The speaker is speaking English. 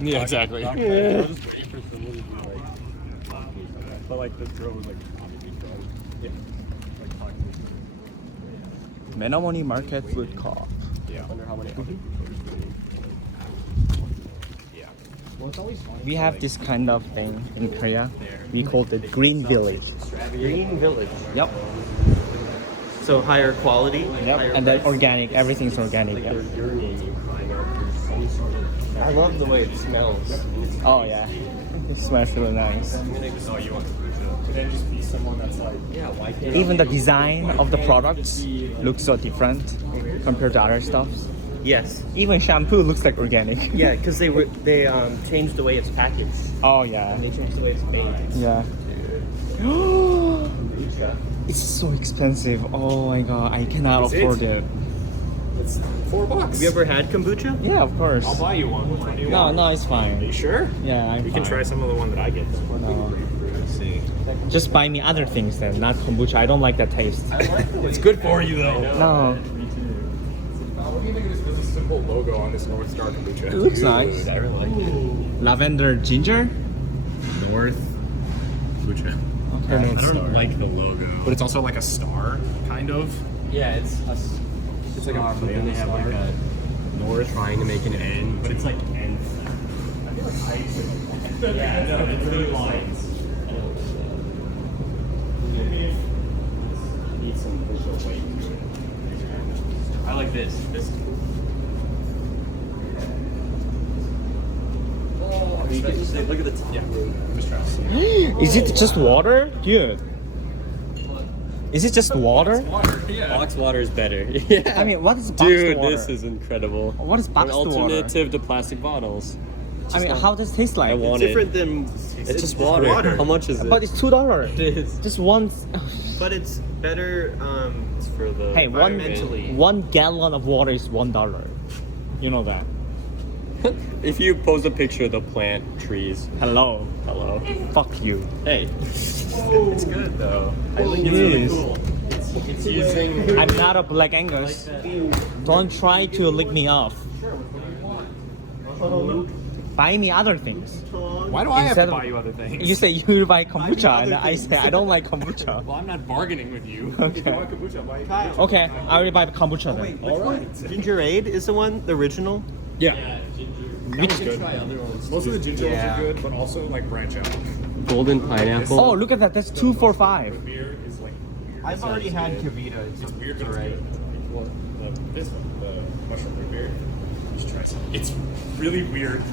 Yeah, exactly. I was just waiting for someone to be like, but like this girl was like, obviously drunk. Yeah. Like talking to Menomonie Market Food Coop. Yeah. I wonder how many other people are doing. Yeah. Well, it's always fun. We have this kind of thing in Korea. We call it Green Village. Green Village. Yep. So higher quality. Yep. And then organic. Everything's organic. Like Yep. they're urinating, crying out for some sort of. I love the way it smells. Oh yeah. It smells really nice. I'm gonna just. Oh, you want kombucha? Could then just be someone that's like. Yeah. Why can't Even the design of the products looks so different compared to other stuff. Yes. Even shampoo looks like organic. Yeah, because they changed the way it's packaged. Oh yeah. They changed the way it's made. Yeah. It's so expensive. Oh my god, I cannot afford it. It's $4. Have you ever had kombucha? Yeah, of course. I'll buy you one. Which one do you No, want? no, it's Are fine. you sure? Yeah, I'm You fine. can try some of the one that I get. No. Let's see. Just buy me other things then, not kombucha. I don't like that taste. It's good for you though. No. What do you think of this really simple logo on this North Star kombucha? It looks nice. I really like it. Lavender ginger? North kombucha. Okay. I don't like the logo, but it's also like a star, kind of. Yeah, it's like a But then they have like a North trying to make an N, but it's like N. I feel like I yeah, no, it's really lines. need some visual weight to it. I like this. This. Oh, you can just say, look at the top. Yeah, I'm just trying to see. Is it just water? Dude. Is it just water? Box water is better. Yeah. I mean, what is boxed Dude, water? this is incredible. What is An boxed water? alternative to plastic bottles. I mean, how does it taste like? I want It's it. different than It's just water. How much is it? But it's $2. It is. Just one. but it's better It's for the Hey, environmentally. one gallon of water is $1. You know that. If you pose a picture of the plant trees. Hello. Hello. Fuck you. Hey. It's good though. I think it's It really is. cool. It's using. I'm not a Black Angus. Don't try to lick me off. Buy me other things. Why do I have Instead to of- buy you other things? You say you buy kombucha, and I say I don't like kombucha. Well, I'm not bargaining with you. If Okay. you want kombucha, I'll buy you kombucha. Okay, I already buy kombucha then. All right. Ginger Ale is the one, the original. Yeah. That was good. Most of the ginger ales are good, but also like branch out. Golden pineapple. Oh, look at that. That's 2 for $5. Beer is like I've already had Kavita. it's weird, but it's good. Well, this one, the mushroom root beer. You should try some. It's really weird.